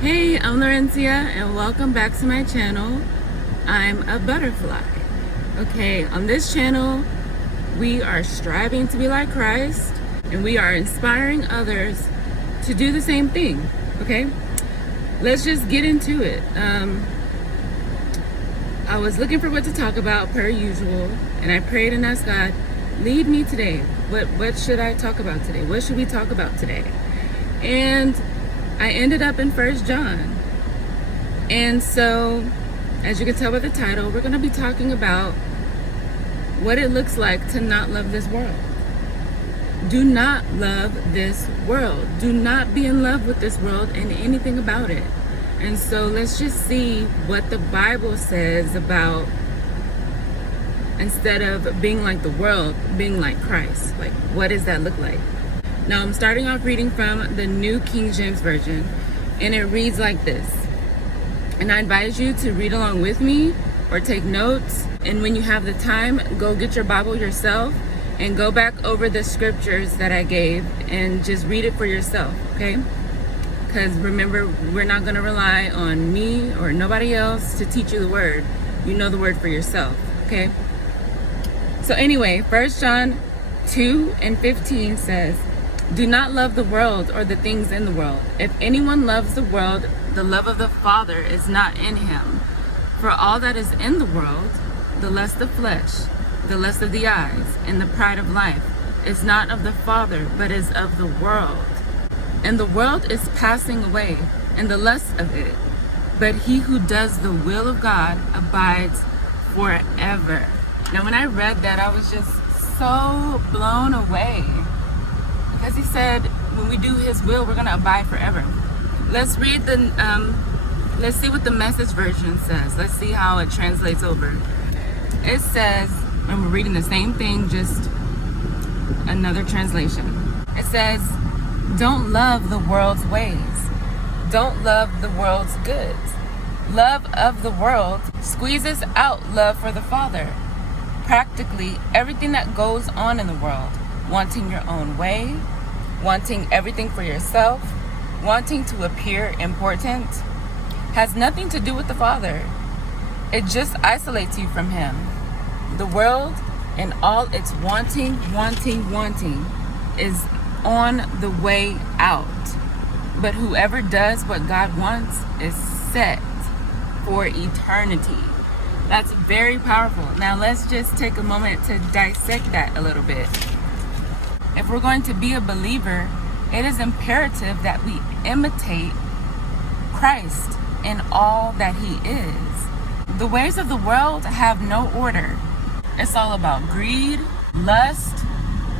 Hey, I'm Laurencia and welcome back to my channel. I'm a butterfly. Okay, on this channel, we are striving to be like Christ and we are inspiring others to do the same thing. Okay, let's just get into it. I was looking for what to talk about per usual, and I prayed and asked God, lead me today. What should I talk about today? What should we talk about today? And I ended up in 1 John. And so, as you can tell by the title, we're going to be talking about what it looks like to not love this world. Do not love this world. Do not be in love with this world and anything about it. And so let's just see what the Bible says about, instead of being like the world, being like Christ. Like, what does that look like? Now, I'm starting off reading from the New King James Version, and it reads like this. And I advise you to read along with me or take notes. And when you have the time, go get your Bible yourself and go back over the scriptures that I gave and just read it for yourself, okay? Because remember, we're not going to rely on me or nobody else to teach you the word. You know the word for yourself, okay? So anyway, 1 John 2:15 says, do not love the world or the things in the world. If anyone loves the world, the love of the Father is not in him. For all that is in the world, the lust of flesh, the lust of the eyes, and the pride of life, is not of the Father, but is of the world. And the world is passing away, and the lust of it. But he who does the will of God abides forever. Now, when I read that, I was just so blown away. Because he said, when we do his will, we're going to abide forever. Let's read let's see what the Message version says. Let's see how it translates over. It says, and we're reading the same thing, just another translation. It says, don't love the world's ways. Don't love the world's goods. Love of the world squeezes out love for the Father. Practically everything that goes on in the world, wanting your own way, wanting everything for yourself, wanting to appear important, has nothing to do with the Father. It just isolates you from him. The world and all its wanting is on the way out. But whoever does what God wants is set for eternity. That's very powerful. Now let's just take a moment to dissect that a little bit. If we're going to be a believer, it is imperative that we imitate Christ in all that he is. The ways of the world have no order. It's all about greed, lust,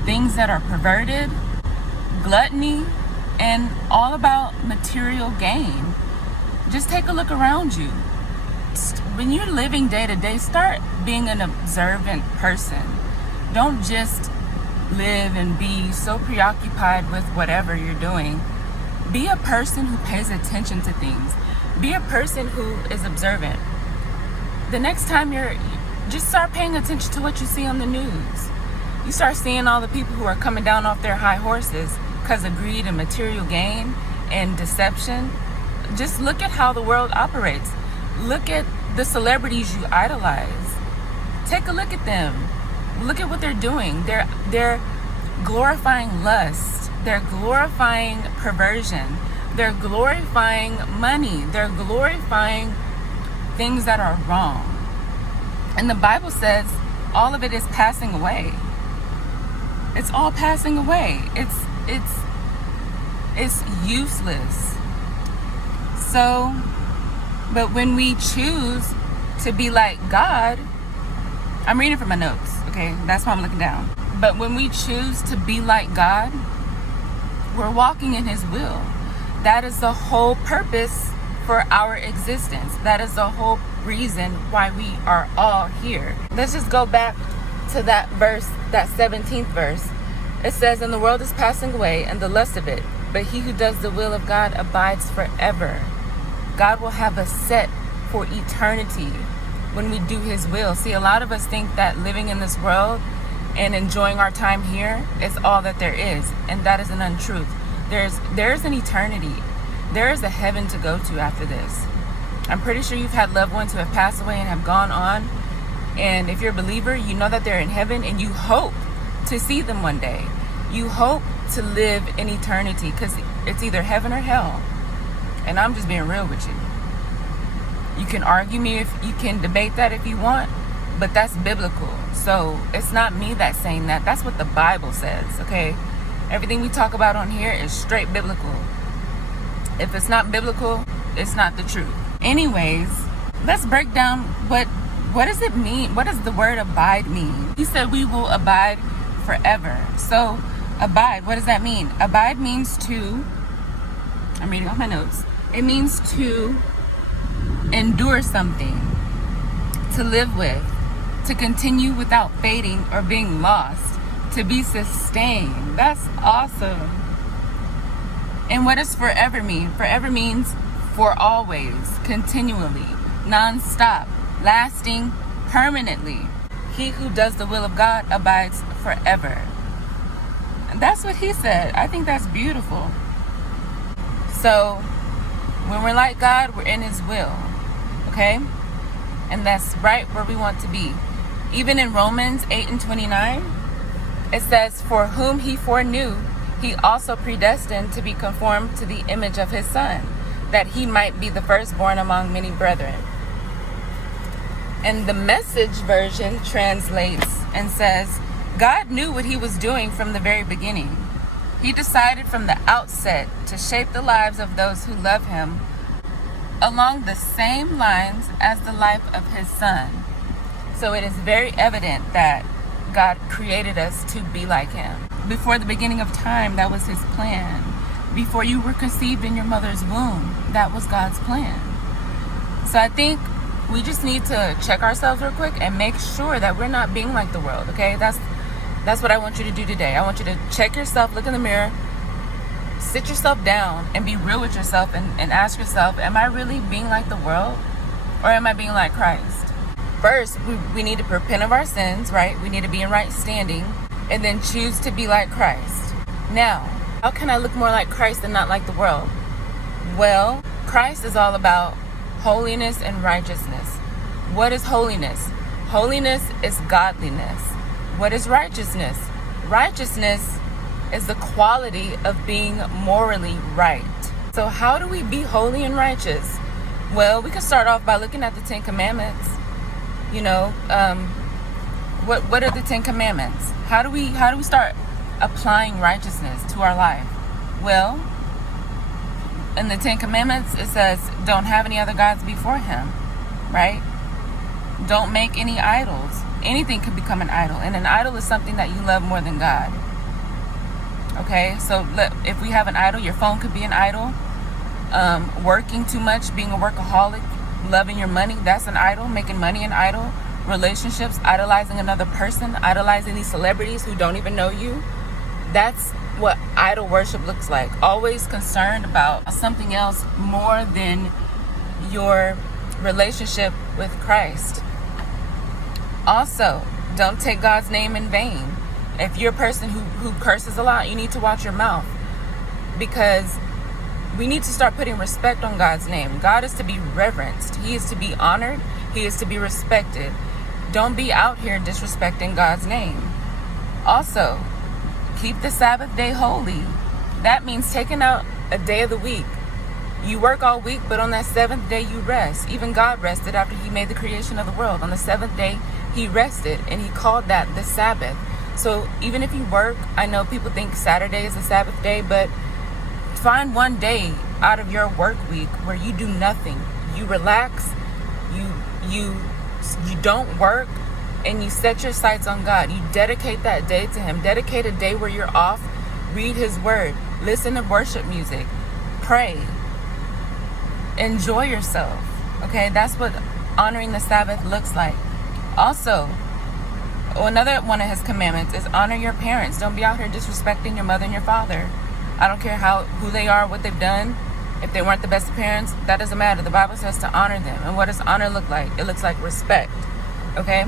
things that are perverted, gluttony, and all about material gain. Just take a look around you. When you're living day to day, start being an observant person. Don't just live and be so preoccupied with whatever you're doing. Be a person who pays attention to things. Be a person who is observant. The next time just start paying attention to what you see on the news. You start seeing all the people who are coming down off their high horses because of greed and material gain and deception. Just look at how the world operates. Look at the celebrities you idolize. Take a look at them. Look at what they're doing. They're glorifying lust. They're glorifying perversion. They're glorifying money. They're glorifying things that are wrong. And the Bible says all of it is passing away. It's all passing away. It's useless. So, but when we choose to be like God, I'm reading from my notes, okay? That's why I'm looking down. But when we choose to be like God, we're walking in his will. That is the whole purpose for our existence. That is the whole reason why we are all here. Let's just go back to that verse, that 17th verse. It says, and the world is passing away and the lust of it, but he who does the will of God abides forever. God will have us set for eternity when we do his will. See, a lot of us think that living in this world and enjoying our time here is all that there is, and that is an untruth. There's an eternity. There is a heaven to go to after this. I'm pretty sure you've had loved ones who have passed away and have gone on. And if you're a believer, you know that they're in heaven and you hope to see them one day. You hope to live in eternity, because it's either heaven or hell. And I'm just being real with you. You can argue me, if you can debate that if you want, but that's biblical. So it's not me that's saying that. That's what the Bible says, okay? Everything we talk about on here is straight biblical. If it's not biblical, it's not the truth. Anyways, let's break down what does it mean? What does the word abide mean? He said we will abide forever. So abide, what does that mean? Abide means to, I'm reading off my notes. It means to endure something, to live with, to continue without fading or being lost, to be sustained. That's awesome. And what does forever mean? Forever means for always, continually, non-stop, lasting, permanently. He who does the will of God abides forever. And that's what he said. I think that's beautiful. So when we're like God, we're in his will, okay? And that's right where we want to be. Even in Romans 8:29, it says, for whom he foreknew, he also predestined to be conformed to the image of his Son, that he might be the firstborn among many brethren. And the Message version translates and says, God knew what he was doing from the very beginning. He decided from the outset to shape the lives of those who love him along the same lines as the life of his Son. So it is very evident that God created us to be like him. Before the beginning of time, that was his plan. Before you were conceived in your mother's womb, that was God's plan. So I think we just need to check ourselves real quick and make sure that we're not being like the world, okay? That's what I want you to do today. I want you to check yourself, look in the mirror, sit yourself down and be real with yourself and ask yourself, am I really being like the world, or am I being like Christ? First, we need to repent of our sins, right? We need to be in right standing, and then choose to be like Christ. Now, how can I look more like Christ and not like the world? Well, Christ is all about holiness and righteousness. What is holiness? Holiness is godliness. What is righteousness? Righteousness is the quality of being morally right. So how do we be holy and righteous? Well, we can start off by looking at the 10 Commandments. You know, what are the 10 Commandments? How do we start applying righteousness to our life? Well, in the 10 Commandments, it says, don't have any other gods before him, right? Don't make any idols. Anything can become an idol, and an idol is something that you love more than God. Okay, so if we have an idol, your phone could be an idol. Working too much, being a workaholic, loving your money, that's an idol. Making money an idol. Relationships, idolizing another person, idolizing these celebrities who don't even know you. That's what idol worship looks like. Always concerned about something else more than your relationship with Christ. Also, don't take God's name in vain. If you're a person who curses a lot, you need to watch your mouth, because we need to start putting respect on God's name. God is to be reverenced. He is to be honored. He is to be respected. Don't be out here disrespecting God's name. Also, keep the Sabbath day holy. That means taking out a day of the week. You work all week, but on that seventh day you rest. Even God rested after he made the creation of the world. On the seventh day, he rested, and he called that the Sabbath. So even if you work, I know people think Saturday is the Sabbath day, but find one day out of your work week where you do nothing. You relax, you don't work, and you set your sights on God. You dedicate that day to him. Dedicate a day where you're off. Read his word. Listen to worship music. Pray. Enjoy yourself. Okay, that's what honoring the Sabbath looks like. Also, another one of his commandments is honor your parents. Don't be out here disrespecting your mother and your father. I don't care who they are, what they've done. If they weren't the best of parents, that doesn't matter. The Bible says to honor them. And what does honor look like? It looks like respect. Okay?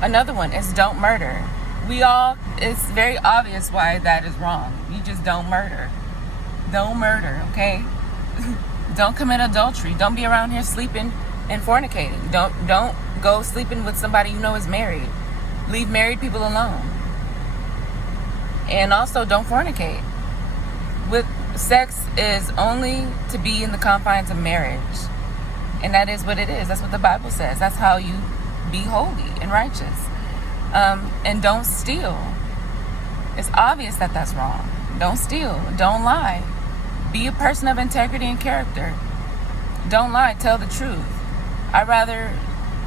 Another one is don't murder. It's very obvious why that is wrong. You just don't murder. Don't murder, okay? Don't commit adultery. Don't be around here sleeping and fornicating. Don't go sleeping with somebody you know is married. Leave married people alone. And also, don't fornicate. With sex is only to be in the confines of marriage. And that is what it is. That's what the Bible says. That's how you be holy and righteous. And don't steal. It's obvious that that's wrong. Don't steal. Don't lie. Be a person of integrity and character. Don't lie. Tell the truth. I'd rather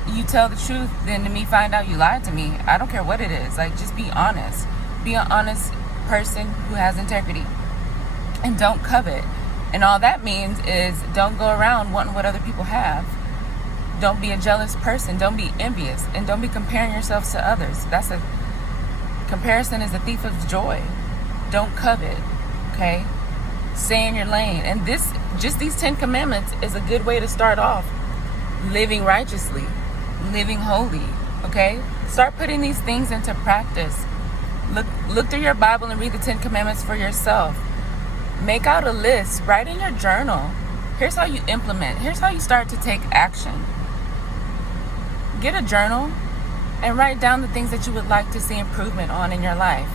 you tell the truth than to me find out you lied to me. I don't care what it is. Like, just be honest. Be an honest person who has integrity. And don't covet. And all that means is don't go around wanting what other people have. Don't be a jealous person. Don't be envious. And don't be comparing yourselves to others. Comparison is a thief of joy. Don't covet. Okay? Stay in your lane. And these 10 commandments is a good way to start off living righteously, living holy. Okay? Start putting these things into practice. Look through your Bible and read the 10 commandments for yourself. Make out a list. Write in your journal. Here's how you implement. Here's how you start to take action. Get a journal and write down the things that you would like to see improvement on in your life.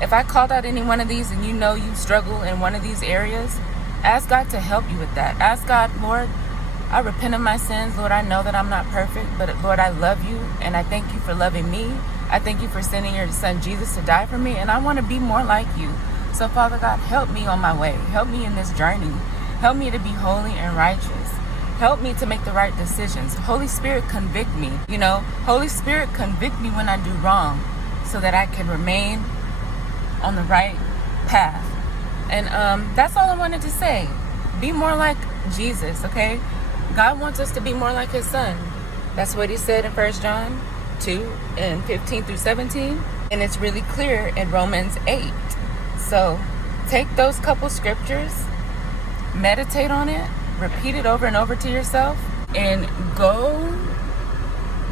If I called out any one of these and you know you struggle in one of these areas, ask God to help you with that. Ask God, Lord, I repent of my sins. Lord, I know that I'm not perfect, but Lord, I love you and I thank you for loving me. I thank you for sending your son Jesus to die for me, and I want to be more like you. So Father God, help me on my way. Help me in this journey. Help me to be holy and righteous. Help me to make the right decisions. Holy Spirit, convict me. Holy Spirit, convict me when I do wrong so that I can remain on the right path. And that's all I wanted to say. Be more like Jesus, okay? God wants us to be more like his son. That's what he said in 1 John 2 and 15 through 17. And it's really clear in Romans 8. So take those couple scriptures, meditate on it, repeat it over and over to yourself, and go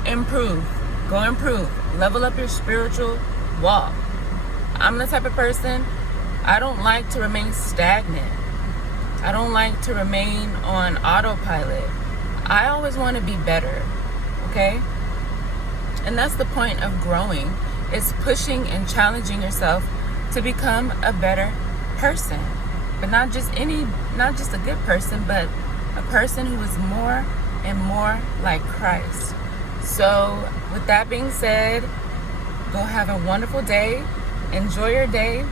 improve. Go improve. Level up your spiritual walk. I'm the type of person, I don't like to remain stagnant. I don't like to remain on autopilot. I always want to be better, okay? And that's the point of growing. It's pushing and challenging yourself to become a better person. But not just a good person, but a person who is more and more like Christ. So with that being said, go have a wonderful day. Enjoy your day.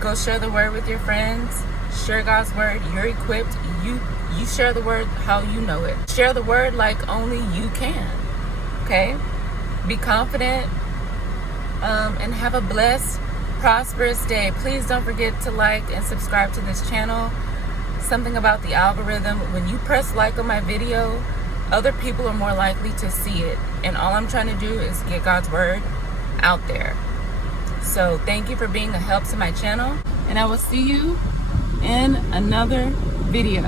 Go share the word with your friends. Share God's word. You're equipped. You share the word how you know it. Share the word like only you can. Okay? Be confident and have a blessed, prosperous day. Please don't forget to like and subscribe to this channel. Something about the algorithm. When you press like on my video, other people are more likely to see it. And all I'm trying to do is get God's word out there. So thank you for being a help to my channel. And I will see you in another video.